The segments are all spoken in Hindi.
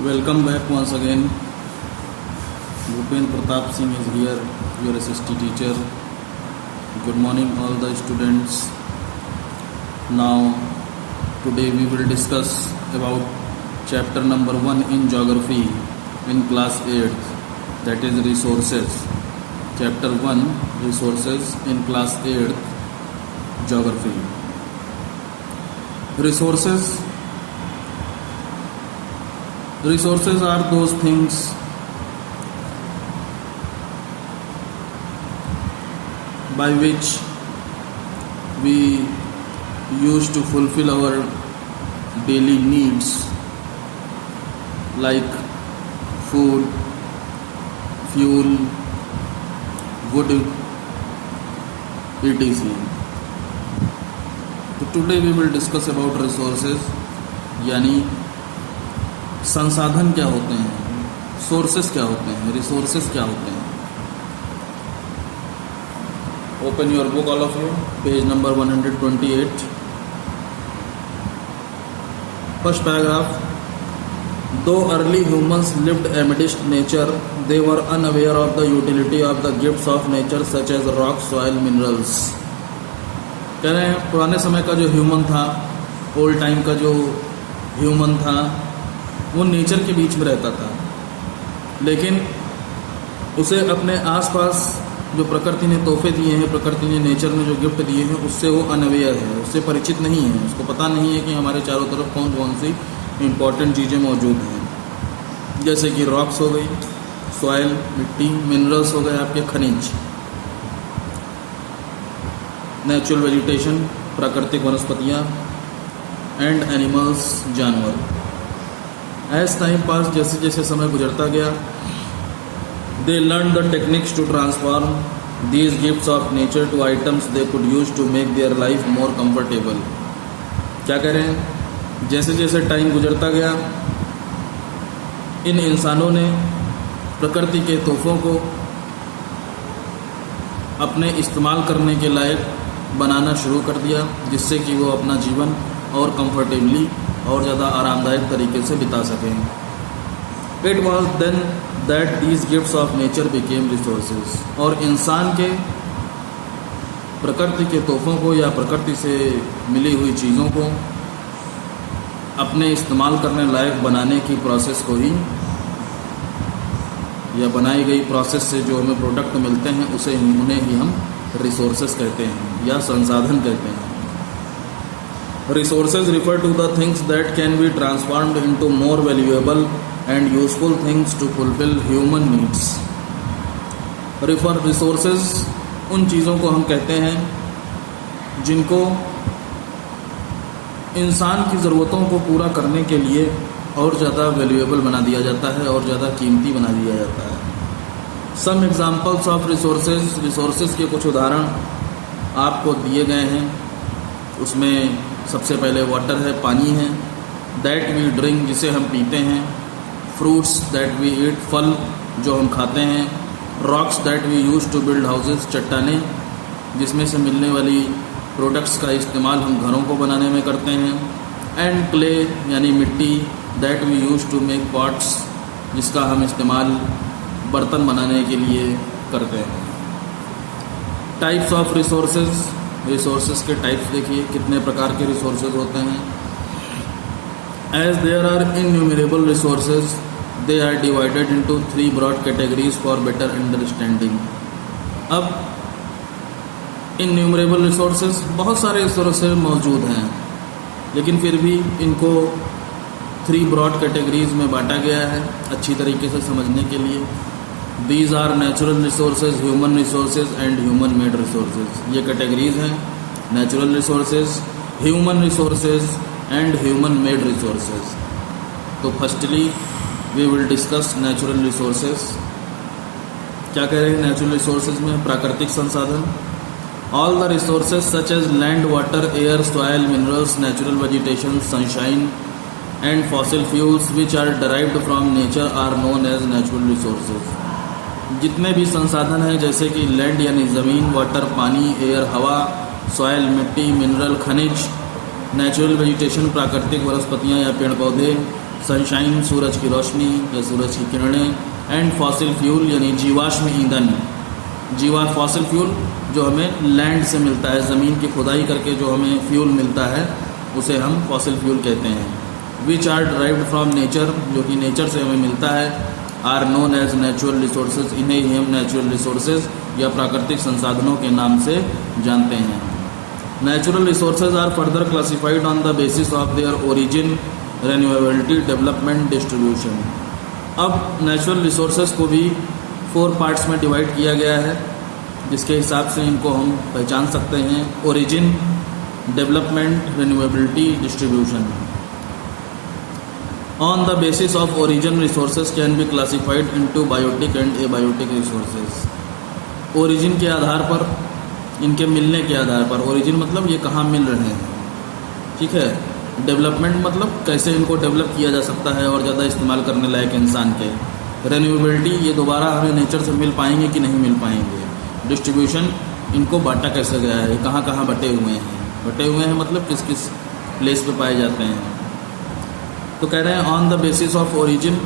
Welcome back once again. Bhupen Pratap Singh is here, your SST teacher. Good morning all the students. Now today we will discuss about chapter number 1 in geography in class 8th, that is resources. Chapter 1 resources in class 8th geography. Resources are those things by which we use to fulfill our daily needs like food, fuel, wood, etc. तो today we will discuss about resources, यानी संसाधन क्या होते हैं, सोर्सेस क्या होते हैं, रिसोर्सेस क्या होते हैं. Open your book all of you, page number 128. First paragraph. Though early humans lived amidst nature, they were unaware of the utility of the gifts of nature such as rock, soil, minerals. कह रहे हैं पुराने समय का जो ह्यूमन था, ओल्ड टाइम का जो ह्यूमन था, वो नेचर के बीच में रहता था, लेकिन उसे अपने आसपास जो प्रकृति ने तोहफे दिए हैं, प्रकृति ने नेचर ने जो गिफ्ट दिए हैं, उससे वो अनअवेयर है, उससे परिचित नहीं है. उसको पता नहीं है कि हमारे चारों तरफ कौन कौन सी इम्पॉर्टेंट चीज़ें मौजूद हैं, जैसे कि रॉक्स हो गई, सॉइल मिट्टी, मिनरल्स हो गए आपके खनिज, नेचुरल वेजिटेशन प्राकृतिक वनस्पतियाँ, एंड एनिमल्स जानवर. एज टाइम पास, जैसे जैसे समय गुजरता गया, they learn the techniques to transform these gifts of nature to items they could use to make their life more comfortable. क्या कह रहे हैं, जैसे जैसे टाइम गुजरता गया, इन इंसानों ने प्रकृति के तोहफों को अपने इस्तेमाल करने के लायक बनाना शुरू कर दिया, जिससे कि वो अपना जीवन और कंफर्टेबली और ज़्यादा आरामदायक तरीके से बिता सकें. It was then that these gifts of nature became resources. और इंसान के प्रकृति के तोहफों को या प्रकृति से मिली हुई चीज़ों को अपने इस्तेमाल करने लायक बनाने की प्रोसेस को ही, या बनाई गई प्रोसेस से जो हमें प्रोडक्ट मिलते हैं उसे उन्हें ही हम रिसोर्सेज कहते हैं या संसाधन कहते हैं. Resources refer to the things that can be transformed into more valuable and useful things to fulfill human needs. Resources उन चीज़ों को हम कहते हैं जिनको इंसान की ज़रूरतों को पूरा करने के लिए और ज़्यादा वैल्यूएबल बना दिया जाता है और ज़्यादा कीमती बना दिया जाता है. Some examples of resources के कुछ उदाहरण आपको दिए गए हैं. उसमें सबसे पहले वाटर है, पानी है, दैट वी ड्रिंक जिसे हम पीते हैं, फ्रूट्स दैट वी ईट फल जो हम खाते हैं, rocks that we use to build houses चट्टानें जिसमें से मिलने वाली प्रोडक्ट्स का इस्तेमाल हम घरों को बनाने में करते हैं, एंड क्ले यानी मिट्टी that we use to make pots जिसका हम इस्तेमाल बर्तन बनाने के लिए करते हैं. टाइप्स ऑफ रिसोर्सेज के टाइप्स देखिए, कितने प्रकार के रिसोर्सेज होते हैं. As there are innumerable resources, they are divided into 3 broad categories for better understanding. अब इन्यूमरेबल रिसोर्सेज, बहुत सारे रिसोर्सेज मौजूद हैं, लेकिन फिर भी इनको 3 ब्रॉड कैटेगरीज में बांटा गया है अच्छी तरीके से समझने के लिए. These are natural resources, human resources and human made resources. ये कैटेगरीज हैं, natural resources, human resources and human made resources. तो firstly we will discuss natural resources. क्या कह रहे हैं नेचुरल रिसोर्सेज में, प्राकृतिक संसाधन. All the resources such as land, water, air, soil, minerals, natural vegetation, sunshine and fossil fuels which are derived from nature are known as natural resources. जितने भी संसाधन हैं जैसे कि लैंड यानी ज़मीन, वाटर पानी, एयर हवा, सॉइल मिट्टी, मिनरल खनिज, नेचुरल वेजिटेशन प्राकृतिक वनस्पतियाँ या पेड़ पौधे, सनशाइन सूरज की रोशनी या सूरज की किरणें, एंड फॉसिल फ्यूल यानी जीवाश्म ईंधन। फॉसिल फ्यूल जो हमें लैंड से मिलता है, ज़मीन की खुदाई करके जो हमें फ्यूल मिलता है उसे हम फॉसिल फ्यूल कहते हैं। Which are derived from nature, जो कि नेचर से हमें मिलता है, are known as natural resources, इन्हें ही हम नेचुरल रिसोर्सेज या प्राकृतिक संसाधनों के नाम से जानते हैं। Natural resources are further classified on the basis of their origin, renewability, development, distribution. अब नेचुरल रिसोर्सेज को भी 4 पार्ट्स में डिवाइड किया गया है, जिसके हिसाब से इनको हम पहचान सकते हैं। Origin, development, renewability, distribution. On the basis of origin resources can be classified into biotic and abiotic resources. Origin के आधार पर, इनके मिलने के आधार पर, ओरिजिन मतलब ये कहाँ मिल रहे हैं, ठीक है। डेवलपमेंट मतलब कैसे इनको डेवलप किया जा सकता है और ज़्यादा इस्तेमाल करने लायक इंसान के। रेन्यूएबिलिटी, ये दोबारा हमें नेचर से मिल पाएंगे कि नहीं मिल पाएंगे। डिस्ट्रीब्यूशन, इनको बांटा कैसे गया है, कहाँ कहाँ बटे हुए हैं मतलब किस किस प्लेस पे पाए जाते हैं। तो कह रहे हैं on the basis of origin,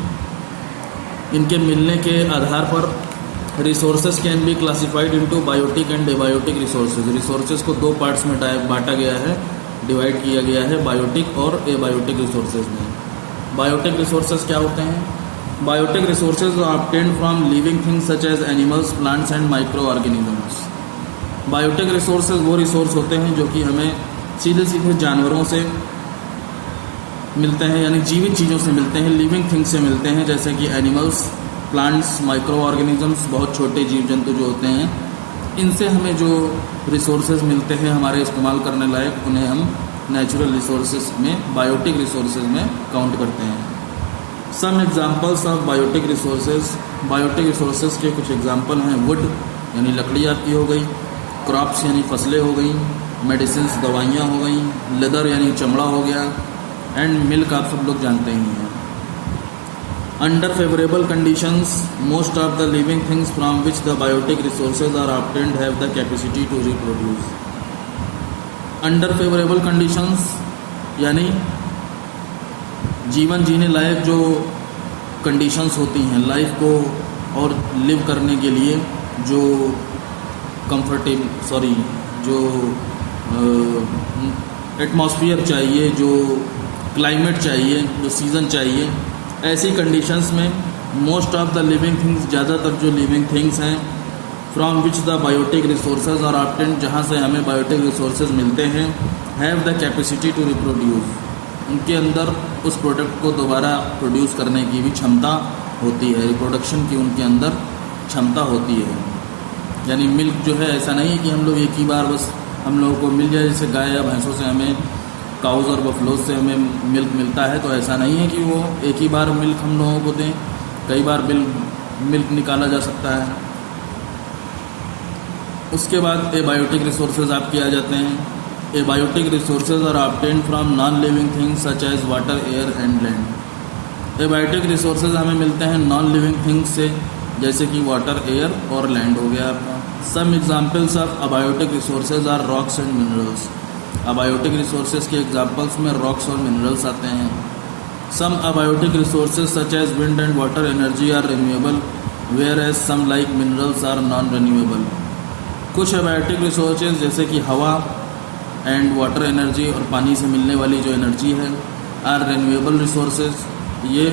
इनके मिलने के आधार पर resources can be classified into biotic and abiotic resources. Resources को 2 पार्ट्स में बांटा गया है, डिवाइड किया गया है, बायोटिक और एबायोटिक रिसोर्सेज में। बायोटिक रिसोर्सेज क्या होते हैं? Biotic resources are obtained from living things such as animals, plants and micro organisms. Biotic resources वो रिसोर्स होते हैं जो कि हमें सीधे सीधे जानवरों से मिलते हैं, यानी जीवित चीज़ों से मिलते हैं, लिविंग थिंग्स से मिलते हैं, जैसे कि एनिमल्स, प्लांट्स, माइक्रो ऑर्गेनिजम्स, बहुत छोटे जीव जंतु जो होते हैं, इनसे हमें जो रिसोर्सेज मिलते हैं हमारे इस्तेमाल करने लायक, उन्हें हम नेचुरल रिसोर्सेज में, बायोटिक रिसोर्सेज में काउंट करते हैं। Some examples of biotic resources. Biotic resources के कुछ एग्जांपल हैं। वुड यानी लकड़ी आपकी हो गई, क्रॉप्स यानी फसलें हो गई, मेडिसिन्स दवाइयाँ हो गई, लेदर यानी चमड़ा हो गया, एंड मिल्क आप सब लोग जानते ही हैं। Under favourable conditions, most of the living things from which the biotic resources are obtained have the capacity to reproduce. Under favourable conditions यानी जीवन जीने लायक जो कंडीशंस होती हैं लाइफ को और लिव करने के लिए, जो जो एटमॉस्फेयर चाहिए, जो क्लाइमेट चाहिए, जो सीज़न चाहिए, ऐसी कंडीशंस में most of the living things, ज़्यादातर जो लिविंग थिंग्स हैं, from which the biotic resources are obtained, जहाँ से हमें बायोटिक रिसोर्सेज मिलते हैं, have the capacity to reproduce, उनके अंदर उस प्रोडक्ट को दोबारा प्रोड्यूस करने की भी क्षमता होती है, रिप्रोडक्शन की उनके अंदर क्षमता होती है। यानी मिल्क जो है, ऐसा नहीं है कि हम लोग एक ही बार बस हम लोगों को मिल जाए, जैसे गाय या भैंसों से हमें, काउज और बफलोज से हमें मिल्क मिलता है, तो ऐसा नहीं है कि वो एक ही बार मिल्क हम लोगों को दें, कई बार मिल्क निकाला जा सकता है। उसके बाद एबायोटिक रिसोर्सेज आपके आ जाते हैं। Abiotic resources are obtained from non living things such as water, air and land. Abiotic resources हमें मिलते हैं नॉन लिविंग थिंग्स से, जैसे कि वाटर, एयर और लैंड हो गया आपका। Some examples of abiotic resources are rocks and minerals. Abiotic resources के एग्जाम्पल्स में रॉक्स और मिनरल्स आते हैं। Some abiotic resources such as wind and water energy are renewable, whereas some like minerals are non renewable. कुछ अबायोटिक रिसोर्सेज जैसे कि हवा एंड वाटर एनर्जी और पानी से मिलने वाली जो एनर्जी है, आर रिन्यूएबल रिसोर्सेज, ये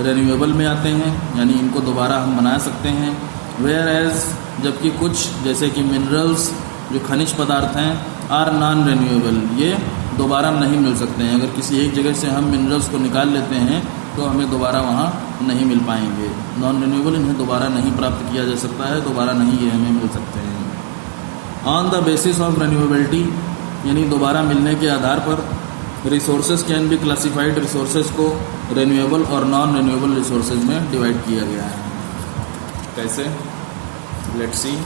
रिन्यूएबल में आते हैं, यानी इनको दोबारा हम बना सकते हैं। वेयर एज, जबकि कुछ जैसे कि मिनरल्स जो खनिज पदार्थ हैं, आर नॉन रिन्यूएबल, ये दोबारा नहीं मिल सकते हैं। अगर किसी एक जगह से हम मिनरल्स को निकाल लेते हैं तो हमें दोबारा वहाँ नहीं मिल पाएंगे। नॉन रिन्यूएबल, इन्हें दोबारा नहीं प्राप्त किया जा सकता है, दोबारा नहीं ये हमें मिल सकते हैं। On the basis of renewability, यानी दोबारा मिलने के आधार पर, resources can be classified, resources को रिन्यूएबल और नॉन रिन्यूएबल रिसोर्सेज में डिवाइड किया गया है। कैसे? Let's see.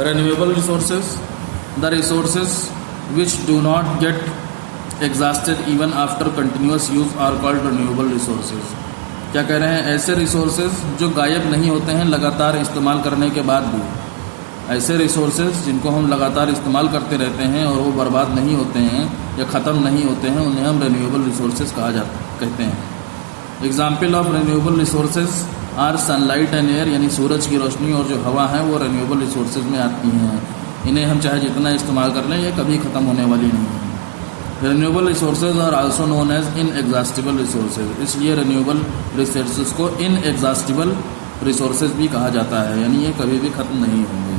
Renewable resources, the resources which do not get exhausted even after continuous use are called renewable resources। क्या कह रहे हैं? ऐसे रिसोर्सेज जो गायब नहीं होते हैं लगातार इस्तेमाल करने के बाद भी, ऐसे रिसोर्सेज जिनको हम लगातार इस्तेमाल करते रहते हैं और वो बर्बाद नहीं होते हैं या ख़त्म नहीं होते हैं, उन्हें हम रिन्यूएबल रिसोर्सेज कहते हैं। Example of renewable resources are sunlight and air, यानी सूरज की रोशनी और जो हवा है वो रिन्यूएबल रिसोर्सेज में आती हैं। इन्हें हम चाहे जितना इस्तेमाल कर लें ये कभी ख़त्म होने वाली नहीं है। Renewable resources are also known as inexhaustible resources, इसलिए रिन्यूएबल रिसोर्सेज को इनएग्जॉस्टिबल रिसोर्सेज भी कहा जाता है, यानी ये कभी भी ख़त्म नहीं होंगे।